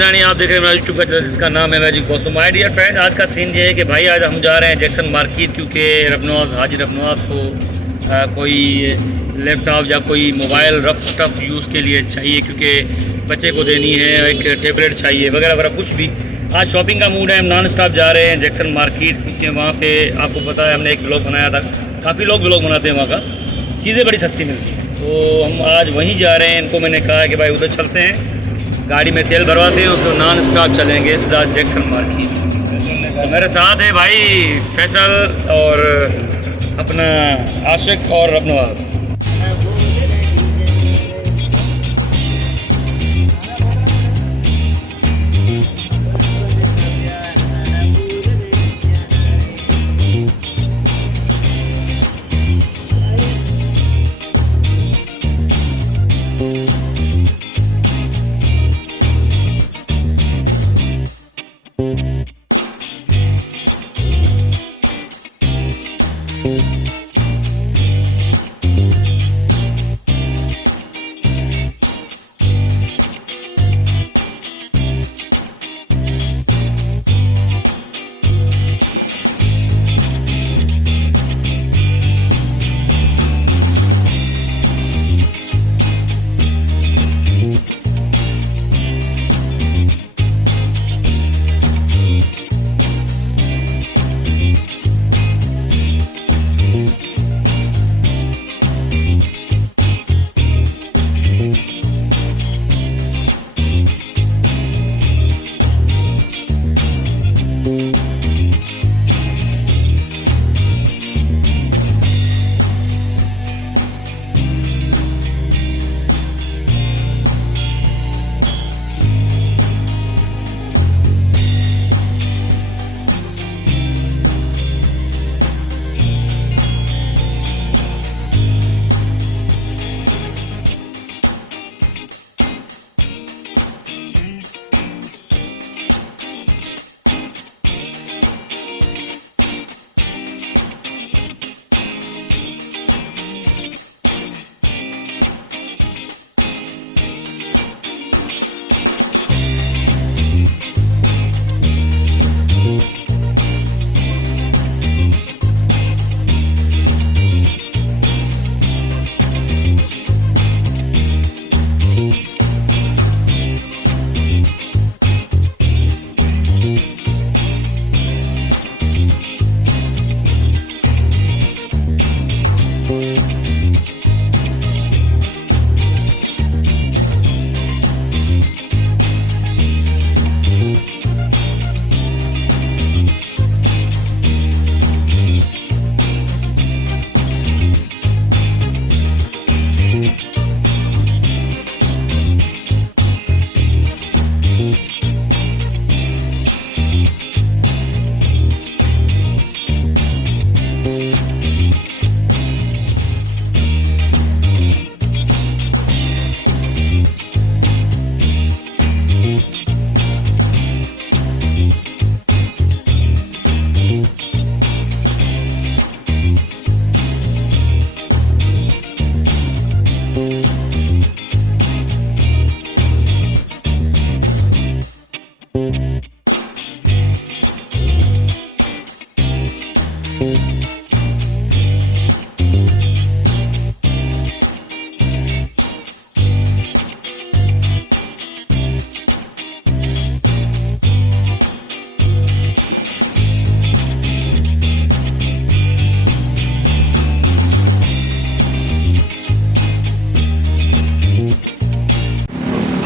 ईरानी, आप देख रहे हैं मेरा यूट्यूब का चैनल जिसका नाम है magic boss. My dear friend, आज का सीन ये है कि भाई आज हम जा रहे हैं जैक्सन मार्केट, क्योंकि रबनवाज हाजी रबनवाज को कोई लैपटॉप या कोई मोबाइल रफ टफ यूज़ के लिए चाहिए, क्योंकि बच्चे को देनी है, एक टेबलेट चाहिए वगैरह वगैरह कुछ भी। आज शॉपिंग का मूड है, हम नॉन स्टॉप जा रहे हैं जैक्सन मार्केट, क्योंकि वहाँ पे आपको पता है हमने एक ब्लॉग बनाया था, काफ़ी लोग ब्लॉग बनाते हैं, वहाँ का चीज़ें बड़ी सस्ती मिलती हैं। तो हम आज वहीं जा रहे हैं। इनको मैंने कहा कि भाई उधर चलते हैं, गाड़ी में तेल भरवाते हैं, उसको नॉन स्टॉप चलेंगे सीधा जैक्सन मार्केट। तो मेरे साथ है भाई फैसल और अपना आशिक और रबनवाज।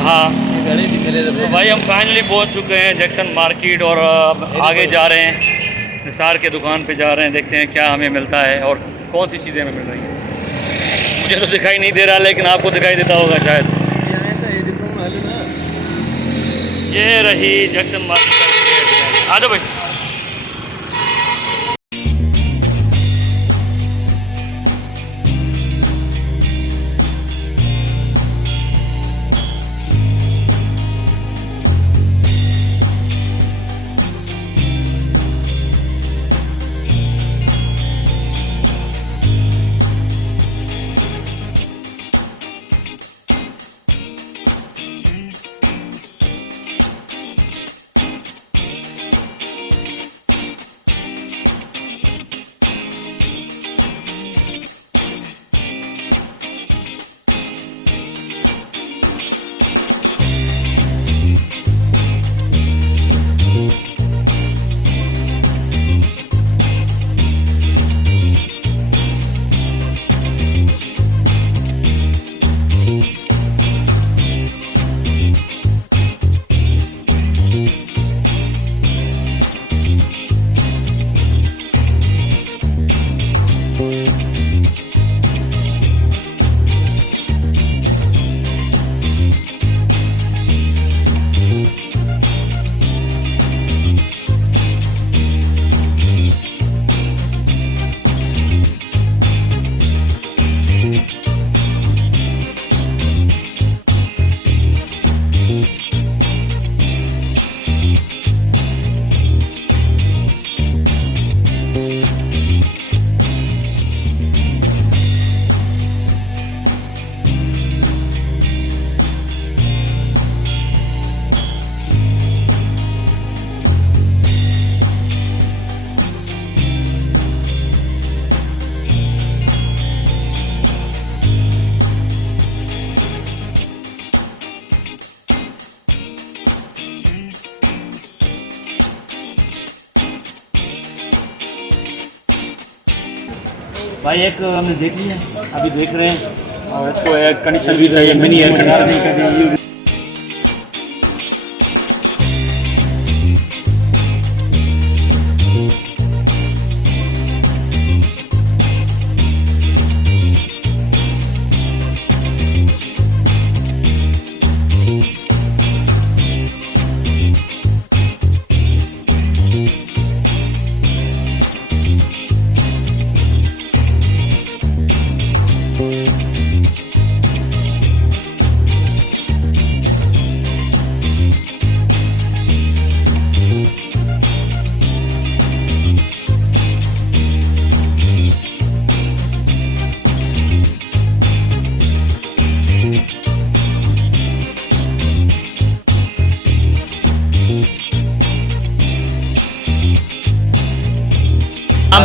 हाँ तो भाई हम फाइनली पहुंच चुके हैं जैक्सन मार्केट, और अब आगे जा रहे हैं निसार के दुकान पे जा रहे हैं। देखते हैं क्या हमें मिलता है और कौन सी चीज़ें हमें मिल रही हैं। मुझे तो दिखाई नहीं दे रहा, लेकिन आपको दिखाई देता होगा शायद। ये रही जैक्सन मार्केट। आ जाओ भाई। भाई एक हमने देख लिया, अभी देख रहे हैं, और इसको एयर कंडीशन भी चाहिए, मिनी एयर कंडीशन।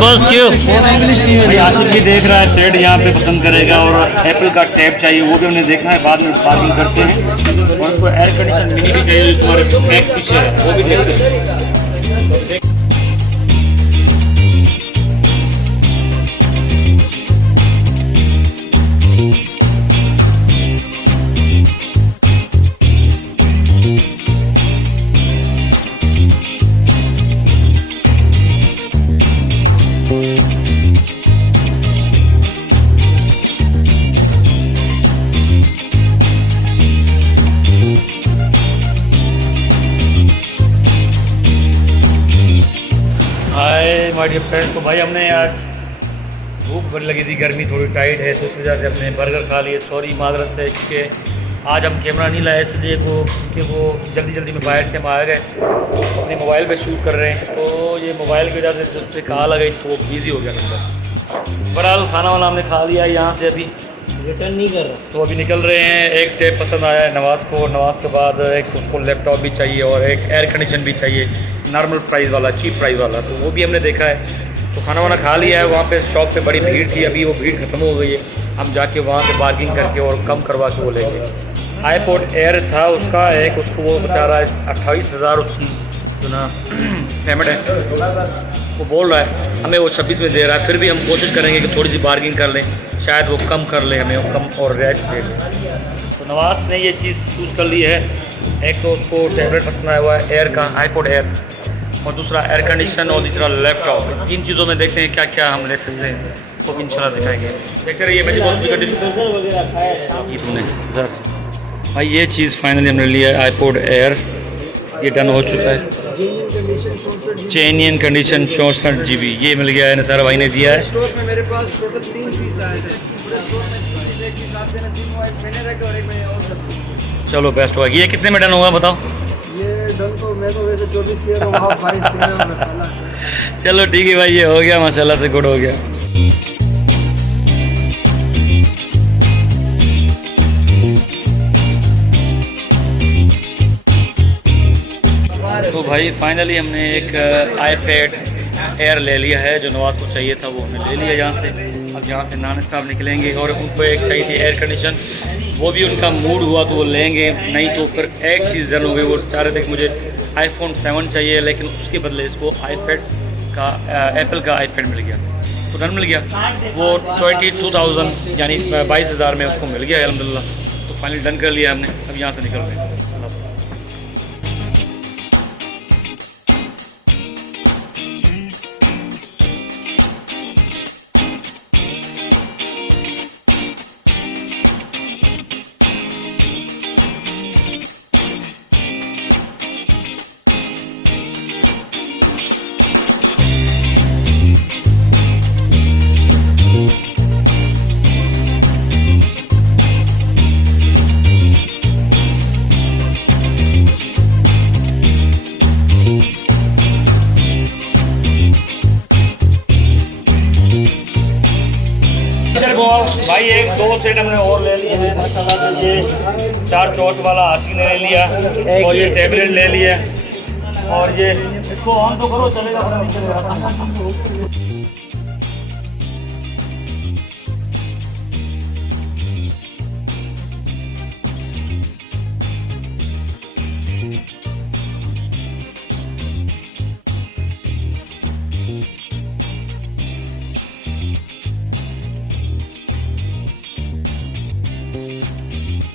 बस क्यों भाई आशिफ भी देख रहा है, सेट यहाँ पे पसंद करेगा, और एप्पल का टैब चाहिए, वो भी हमने देखना है, बाद में पार्किंग करते हैं। और उसको एयर कंडीशन मिनी भी चाहिए, और बैक पीछे है, वो भी देखते हैं। हाय माय डियर फ्रेंड्स, तो भाई हमने आज भूख बड़ी लगी थी, गर्मी थोड़ी टाइट है, तो इस वजह से हमने बर्गर खा लिए। सॉरी मादरत से, क्योंकि आज हम कैमरा नहीं लाए इसलिए क्योंकि वो जल्दी में बाहर से हम आ गए, अपने मोबाइल पे शूट कर रहे हैं, तो ये मोबाइल की वजह से उससे कॉल आ गई तो वो बिज़ी हो गया नंबर। बहरहाल खाना वाना हमने खा लिया, यहाँ से अभी रिटर्न नहीं कर रहा, तो अभी निकल रहे हैं। एक टेप पसंद आया है नवाज़ को, नवाज़ के बाद एक उसको लैपटॉप भी चाहिए और एक एयर कंडीशन भी चाहिए, नॉर्मल प्राइस वाला, चीप प्राइस वाला, तो वो भी हमने देखा है। तो खाना वाना खा लिया है, वहाँ पे शॉप पे बड़ी भीड़ थी, अभी वो भीड़ ख़त्म हो गई है। हम जाके वहाँ से बार्गिंग करके और कम करवा के वो लेंगे। आईपॉड एयर था उसका एक, उसको वो बता रहा है 28,000 उसकी जो ना पेमेंट है, वो बोल रहा है हमें वो 26 में दे रहा है। फिर भी हम कोशिश करेंगे कि थोड़ी सी बार्गिंग कर लें, शायद वो कम कर ले, हमें वो कम और रेट दे दें। तो नवाज़ ने ये चीज़ चूज़ कर ली है, एक तो उसको टैबलेट पसंद आया हुआ है एयर का, आईपॉड एयर, और दूसरा एयर कंडीशन, और तीसरा लैपटॉप। इन चीज़ों में देखते हैं क्या क्या हम ले सकते हैं, तो भी इंशाल्लाह दिखाएंगे। देखते रहिए मेरी दोस्त भी तुमने सर भाई ये चीज़ फाइनली हमने लिया है, आईपॉड एयर, ये डन हो चुका है। चेनियन कंडीशन 64 GB ये मिल गया है, नसारा भाई ने दिया है। स्टोर पे मेरे पास टोटल 3 पीस आए थे, पूरे स्टोर में 3 पीस एक पीस आपसे नसीब हुआ, एक मैंने रखा और एक मैंने और रखा। चलो बेस्ट हुआ। ये कितने में डन होगा बताओ? ये डन तो मैं तो वैसे 24 किया तो वहाँ 22 किया मसाला। चलो ठीक है भाई, ये हो गया माशाल्लाह से, गुड हो गया। तो भाई फाइनली हमने एक आईपैड एयर ले लिया है, जो नवाज़ को चाहिए था वो हमने ले लिया यहाँ से। अब यहाँ से नॉन स्टॉप निकलेंगे, और उनको एक चाहिए थी एयर कंडीशन, वो भी उनका मूड हुआ तो वो लेंगे, नहीं तो फिर एक चीज़ डन हो गई। वो चाह रहे थे कि मुझे iPhone 7 चाहिए, लेकिन उसके बदले इसको आईपैड का एप्पल का आईपैड मिल गया, तो डन मिल गया। वो 22,000 यानी 22,000 में उसको मिल गया अल्हम्दुलिल्लाह। तो फाइनली डन कर लिया हमने, अब यहाँ से निकल रहे हैं। भाई एक दो सेट हमने और ले लिए हैं माशाल्लाह से। ये 4 चौथ वाला आशिक ने ले लिया, और ये टेबलेट ले लिया, और ये इसको ऑन तो करो, चलेगा पता नहीं चलेगा।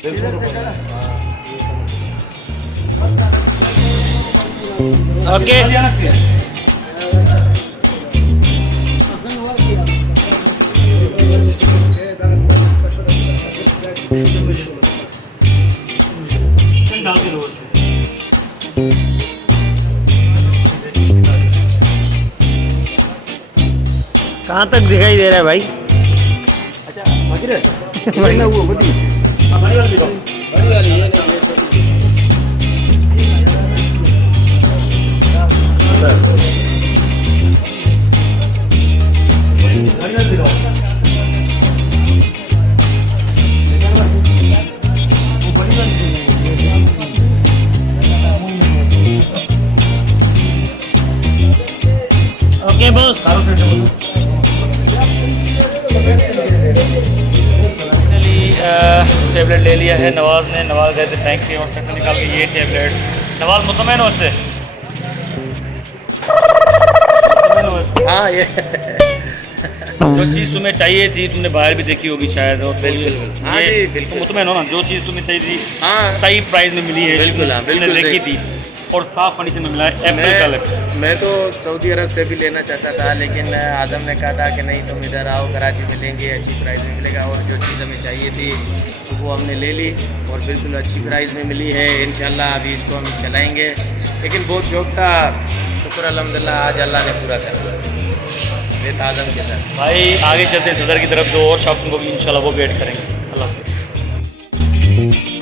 इधर से करा ओके कहाँ तक दिखाई दे रहा है भाई? वही ना वो बड़ी वाली ये नहीं ये छोटी ओके बॉस। टेबलेट ले लिया है नवाज़ ने। नवाज़ गए थे बैंक से और पैसा निकाल के ये टेबलेट। नवाज़ मुतमईन हो उससे? हाँ ये जो चीज़ तुम्हें चाहिए थी तुमने बाहर भी देखी होगी शायद, और बिल्कुल। हाँ जी, बिल्कुल। मुतमईन हो ना, जो चीज़ तुम्हें चाहिए थी हाँ। सही प्राइस में मिली है। बिल्कुल, हाँ, बिल्कुल तुमने देखी सही। थी और साफ कंडीशन में मिला है। Apple colour. मैं तो सऊदी अरब से भी लेना चाहता था, लेकिन आदम ने कहा था कि नहीं तुम इधर आओ, कराची में लेंगे, अच्छी प्राइस में मिलेगा। और जो चीज़ हमें चाहिए थी तो वो हमने ले ली और बिल्कुल अच्छी प्राइस में मिली है। इंशाल्लाह अभी इसको हम चलाएंगे, लेकिन बहुत शौक था। शुक्र अल्हम्दुलिल्लाह आज अल्लाह ने पूरा कर दिया बेत आदम के साथ। भाई आगे चलते हैं सदर की तरफ, तो और शॉपिंग को भी इंशाल्लाह वो वेट करेंगे। अल्लाह हाफ़िज़।